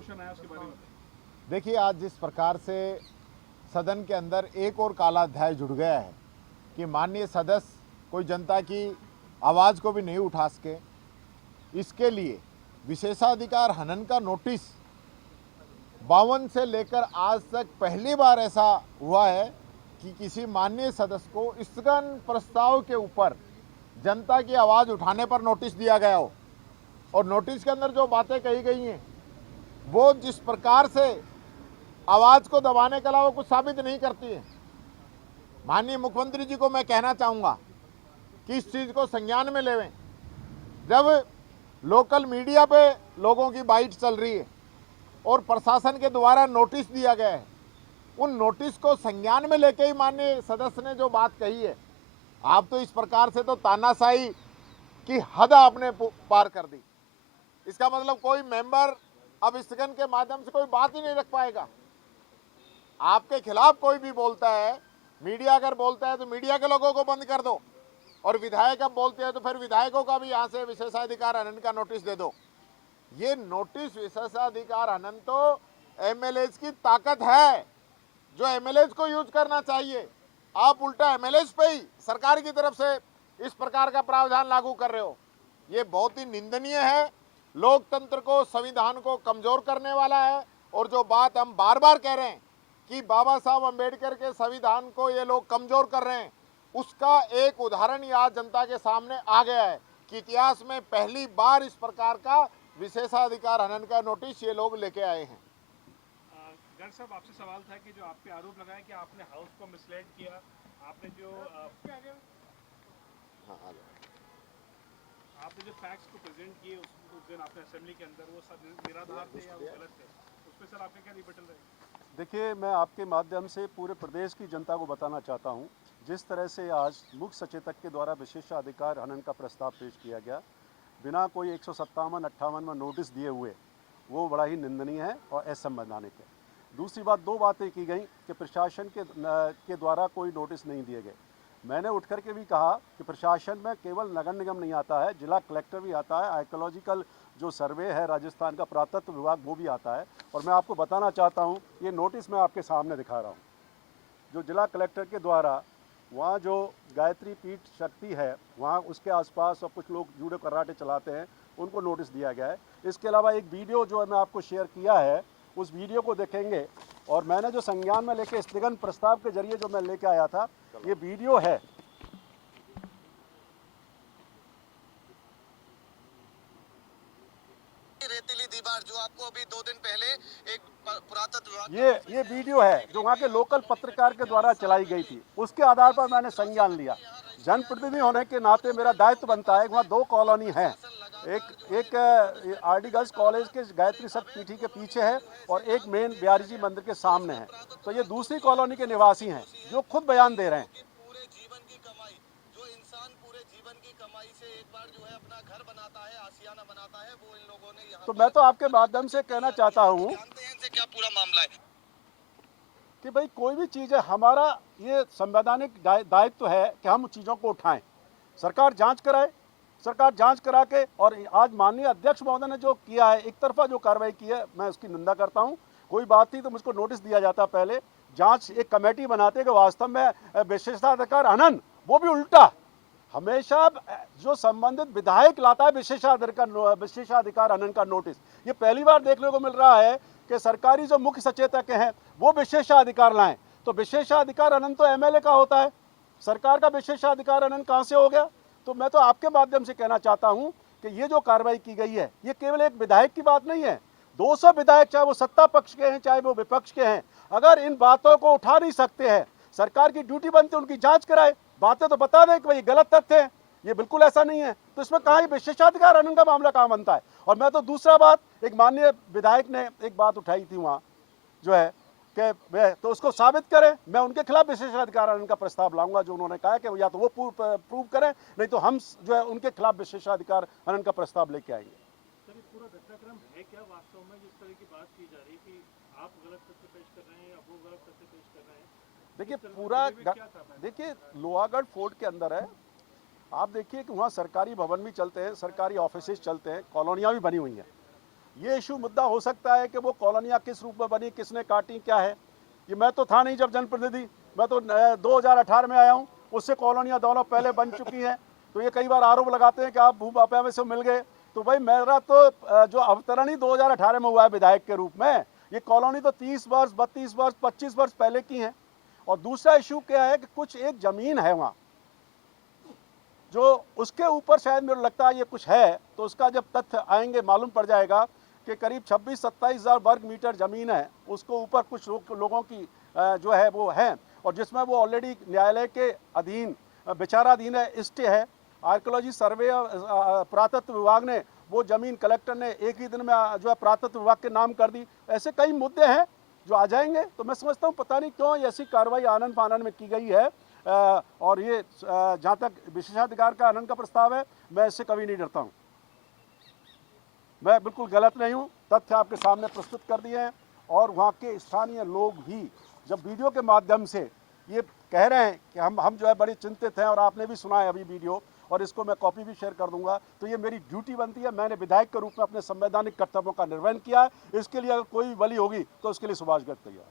Motion आया उसके बारे में बताइए। देखिए, आज जिस प्रकार से सदन के अंदर एक और काला अध्याय जुड़ गया है कि माननीय सदस्य कोई जनता की आवाज़ को भी नहीं उठा सके, इसके लिए विशेषाधिकार हनन का नोटिस 52 से लेकर आज तक पहली बार ऐसा हुआ है कि किसी माननीय सदस्य को स्थगन प्रस्ताव के ऊपर जनता की आवाज़ उठाने पर नोटिस दिया गया हो और नोटिस के अंदर जो बातें कही गई हैं वो जिस प्रकार से आवाज़ को दबाने के अलावा कुछ साबित नहीं करती है। माननीय मुख्यमंत्री जी को मैं कहना चाहूँगा कि इस चीज़ को संज्ञान में लेवें। जब लोकल मीडिया पे लोगों की बाइट चल रही है और प्रशासन के द्वारा नोटिस दिया गया है, उन नोटिस को संज्ञान में लेके ही माननीय सदस्य ने जो बात कही है, आप तो इस प्रकार से तो तानाशाही की हद आपने पार कर दी। इसका मतलब कोई मेंबर अब स्थगन के माध्यम से कोई बात ही नहीं रख पाएगा। आपके खिलाफ कोई भी बोलता है, मीडिया अगर बोलता है तो मीडिया के लोगों को बंद कर दो, और विधायक अब बोलते हैं तो फिर विधायकों का भी यहाँ से विशेषाधिकार हनन का नोटिस दे दो। ये नोटिस विशेषाधिकार हनन तो एमएलएज की ताकत है जो एमएलएज को यूज करना चाहिए। आप उल्टा एमएलएज पे ही सरकार की तरफ से इस प्रकार का प्रावधान लागू कर रहे हो। ये बहुत ही निंदनीय है, लोकतंत्र को, संविधान को कमजोर करने वाला है। और जो बात हम बार बार कह रहे हैं कि बाबा साहब अम्बेडकर के संविधान को ये लोग कमजोर कर रहे हैं, उसका एक उदाहरण ही आज जनता के सामने आ गया है कि इतिहास में पहली बार इस प्रकार का विशेषाधिकार हनन का नोटिस ये लोग लेके आए हैं। गर्ग साहब, आपसे सवाल था कि जो आप पे आरोप लगाया कि आपने हाउस को मिसलेड किया, आपने जो फैक्ट्स को प्रेजेंट किए उस दिन आपने असेंबली के अंदर, वो सब निराधार थे या वो गलत थे, उस पर सर आपका क्या रिबटल रहेगा? देखिए, मैं आपके माध्यम से पूरे प्रदेश की जनता को बताना चाहता हूं, जिस तरह से आज मुख्य सचेतक के द्वारा विशेषाधिकार हनन का प्रस्ताव पेश किया गया बिना कोई 157-58 में नोटिस दिए हुए, वो बड़ा ही निंदनीय है और असंवैधानिक है। दूसरी बात, दो बातें की गई कि प्रशासन के द्वारा कोई नोटिस नहीं दिए गए। मैंने उठ कर के भी कहा कि प्रशासन में केवल नगर निगम नहीं आता है, जिला कलेक्टर भी आता है, आर्कियोलॉजिकल जो सर्वे है राजस्थान का पुरातत्व विभाग वो भी आता है। और मैं आपको बताना चाहता हूँ, ये नोटिस मैं आपके सामने दिखा रहा हूँ, जो जिला कलेक्टर के द्वारा वहाँ जो गायत्री पीठ शक्ति है वहाँ उसके आसपास और कुछ लोग जूडो कराटे चलाते हैं, उनको नोटिस दिया गया है। इसके अलावा एक वीडियो जो मैं आपको शेयर किया है, उस वीडियो को देखेंगे और मैंने जो संज्ञान में लेके स्थगन प्रस्ताव के जरिए जो मैं लेके आया था, ये वीडियो है। रेतीली दीवार जो आपको अभी 2 दिन पहले एक पुरातत्व ये वीडियो है जो वहाँ के लोकल पत्रकार के द्वारा चलाई गई थी, उसके आधार पर मैंने संज्ञान लिया। जनप्रतिनिधि होने के नाते मेरा दायित्व बनता है। वहाँ 2 कॉलोनी हैं, एक आरडी गर्ल्स कॉलेज के गायत्री शक्तिपीठी के पीछे है और एक मेन बिहारी जी मंदिर के सामने है। तो ये दूसरी कॉलोनी के निवासी हैं जो खुद बयान दे रहे हैं। पूरे जीवन की कमाई, जो इंसान पूरे जीवन की कमाई से एक बार जो है अपना घर बनाता है, आशियाना बनाता है, वो इन लोगों ने यहाँ। तो मैं तो आपके माध्यम से कहना चाहता हूँ, जानते हैं इनसे क्या पूरा मामला है कि भाई कोई भी चीज़ है, हमारा ये संवैधानिक दायित्व है कि हम चीज़ों को उठाएं। सरकार जांच कराए, सरकार जांच करा के, और आज माननीय अध्यक्ष महोदय ने जो किया है, एक तरफा जो कार्रवाई की है, मैं उसकी निंदा करता हूं। कोई बात थी तो मुझको नोटिस दिया जाता, पहले जांच एक कमेटी बनाते कि वास्तव में विशेषाधिकार हनन, वो भी उल्टा। हमेशा जो संबंधित विधायक लाता है विशेषाधिकार हनन का नोटिस, ये पहली बार देखने को मिल रहा है कि सरकारी जो मुख्य सचेतक हैं वो विशेषाधिकार लाएं। तो विशेषाधिकार हनन तो एमएलए का होता है, सरकार का विशेषाधिकार हनन कहाँ से हो गया? तो मैं तो आपके माध्यम से कहना चाहता हूं कि ये जो कार्रवाई की गई है, ये केवल एक विधायक की बात नहीं है। 200 विधायक, चाहे वो सत्ता पक्ष के हैं चाहे वो विपक्ष के हैं, अगर इन बातों को उठा नहीं सकते हैं, सरकार की ड्यूटी बनती है उनकी जांच कराए, बातें तो बता दें कि भाई गलत तथ्य है, ये बिल्कुल ऐसा नहीं है। तो इसमें कहाँ विशेषाधिकार हनन का मामला कहाँ बनता है? और मैं तो दूसरा बात, एक माननीय विधायक ने एक बात उठाई थी वहाँ जो है कि तो उसको साबित करें, मैं उनके खिलाफ विशेषाधिकार हनन का प्रस्ताव लाऊंगा। जो उन्होंने कहा कि या तो वो प्रूव करें, नहीं तो हम जो है उनके खिलाफ विशेषाधिकार हनन का प्रस्ताव लेके आएंगे। सर, ये पूरा घटनाक्रम है क्या वास्तव में, जिस तरह की बात की जा रही है कि आप गलत तथ्य पेश कर रहे हैं या वो गलत तथ्य पेश कर रहे हैं? देखिए पूरा, देखिए लोहागढ़ फोर्ट के अंदर है, आप देखिए कि वहाँ सरकारी भवन भी चलते हैं, सरकारी ऑफिसेज चलते हैं, कॉलोनियाँ भी बनी हुई हैं। ये इशू मुद्दा हो सकता है कि वो कॉलोनियाँ किस रूप में बनी, किसने काटी, क्या है। ये मैं तो था नहीं जब जनप्रतिनिधि, मैं तो 2018 में आया हूँ, उससे कॉलोनियाँ दोनों पहले बन चुकी हैं। तो ये कई बार आरोप लगाते हैं कि आप भू माफिया में से मिल गए। तो भाई मेरा तो जो अवतरण ही 2018 में हुआ है विधायक के रूप में, ये कॉलोनी तो 30 वर्ष, 32 वर्ष, 25 वर्ष पहले की है। और दूसरा इशू क्या है कि कुछ एक ज़मीन है वहाँ, जो उसके ऊपर शायद मेरे लगता है ये कुछ है, तो उसका जब तथ्य आएंगे मालूम पड़ जाएगा कि करीब 26-27 हज़ार वर्ग मीटर ज़मीन है, उसको ऊपर कुछ लोगों की जो है वो है, और जिसमें वो ऑलरेडी न्यायालय के अधीन विचाराधीन है, स्टे है। आर्कियोलॉजी सर्वे पुरातत्व विभाग ने वो ज़मीन कलेक्टर ने एक ही दिन में जो है पुरातत्व विभाग के नाम कर दी। ऐसे कई मुद्दे हैं जो आ जाएंगे। तो मैं समझता हूँ पता नहीं क्यों ऐसी कार्रवाई आनन फानन में की गई है। और ये जहाँ तक विशेषाधिकार का हनन का प्रस्ताव है, मैं इससे कभी नहीं डरता हूँ। मैं बिल्कुल गलत नहीं हूँ, तथ्य आपके सामने प्रस्तुत कर दिए हैं। और वहाँ के स्थानीय लोग भी जब वीडियो के माध्यम से ये कह रहे हैं कि हम जो है बड़े चिंतित हैं, और आपने भी सुना है अभी वीडियो, और इसको मैं कॉपी भी शेयर कर दूंगा, तो ये मेरी ड्यूटी बनती है। मैंने विधायक के रूप में अपने संवैधानिक कर्तव्यों का निर्वहन किया है। इसके लिए अगर कोई वली होगी तो उसके लिए सुभाष गर्ग तैयार।